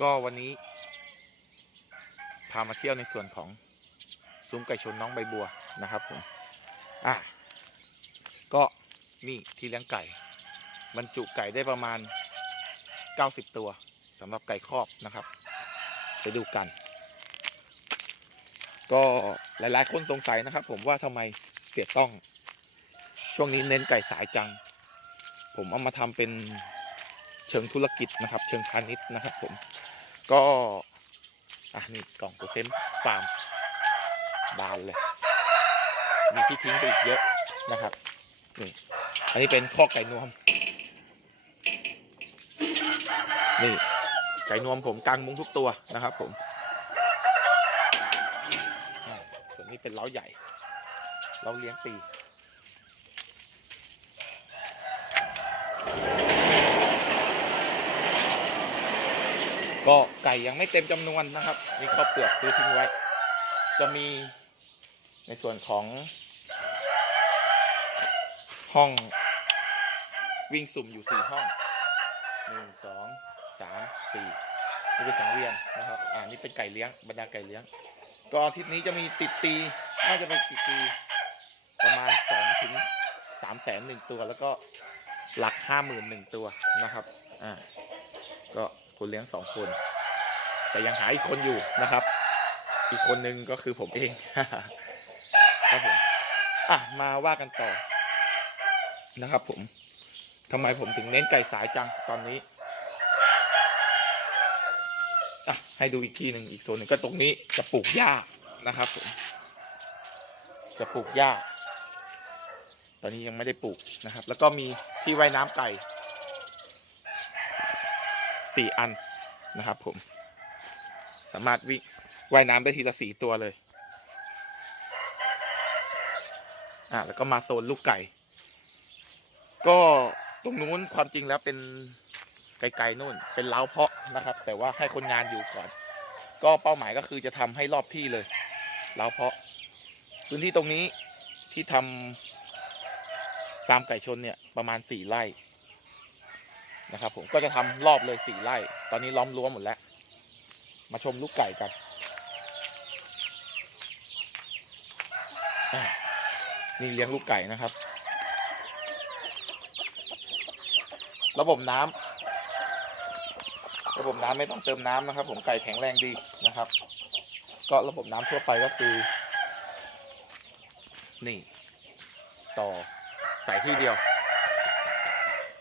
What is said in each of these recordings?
ก็วันนี้ พามาเที่ยวในส่วนของซุ้มไก่ชนน้องใบบัวนะครับผมอะก็นี่ที่เลี้ยงไก่ บรรจุไก่ได้ประมาณ 90 ตัวสำหรับไก่ครอบนะครับ ไปดูกัน ก็หลายๆ คนสงสัยนะครับ ผมว่าทำไมเสียต้อง ช่วงนี้เน้นไก่สายจัง ผมเอามาทำเป็น เชิงธุรกิจนะครับ เชิงพาณิชย์นะครับ ผมก็อะนี่กล่องโปรเซมฟาร์มบานเลย มีที่ทิ้งไปอีกเยอะนะครับนี่อันนี้เป็นข้อกไก่นวม นี่ ไก่นวมผมกางมุ้งทุกตัวนะครับ ผมอ่าส่วนนี้เป็นเล้าใหญ่เล้าเลี้ยงปี ก็ไก่ยังไม่เต็มจำนวนนะครับ นี่ข้าวเปลือกซื้อทิ้งไว้ จะมีในส่วนของ ห้องวิ่งสุ่มอยู่สี่ห้องหนึ่งสองสามสี่นี่เป็นสังเวียนนะครับ อ่านี่เป็นไก่เลี้ยงบรรดาไก่เลี้ยง ก็อาทิตย์นี้จะมีติดตีน่าจะเป็นติดตีประมาณสองถึงสามแสนหนึ่งตัว แล้วก็หลักห้าหมื่นหนึ่งตัวนะครับ อ่า ก็ คนเลี้ยงสองคน แต่ยังหาอีกคนอยู่นะครับ อีกคนนึงก็คือผมเองครับผมอะมาว่ากันต่อนะครับ ผมทำไมผมถึงเน้นไก่สายจังตอนนี้อะให้ดูอีกทีหนึ่งอีกโซนหนึ่งก็ตรงนี้จะปลูกหญ้านะครับ ผม จะปลูกหญ้า ตอนนี้ยังไม่ได้ปลูกนะครับ แล้วก็มีที่ไว่ายน้ำไก่ สี่อันนะครับ ผม สามารถวิ่งว่ายน้ำได้ทีละสี่ตัวเลย อะแล้วก็มาโซนลูกไก่ ก็ตรงนู้นความจริงแล้วเป็นไกลๆนู่น เป็นเล้าเพาะนะครับ แต่ว่าให้คนงานอยู่ก่อน ก็เป้าหมายก็คือจะทำให้รอบที่เลยเล้าเพาะ พื้นที่ตรงนี้ที่ทำฟาร์มไก่ชนเนี่ยประมาณสี่ไร่ นะครับ ผมก็จะทำรอบเลยสี่ไร่ ตอนนี้ล้อมรั้วหมดแล้ว มาชมลูกไก่กัน นี่เลี้ยงลูกไก่นะครับ ระบบน้ำระบบน้ำไม่ต้องเติมน้ำนะครับ ผมไก่แข็งแรงดีนะครับ ก็ระบบน้ำทั่วไปก็คือ นี่ ต่อใส่ที่เดียว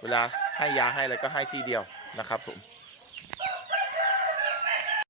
เวลาให้ยาให้อะไรก็ให้ที่เดียวนะครับผม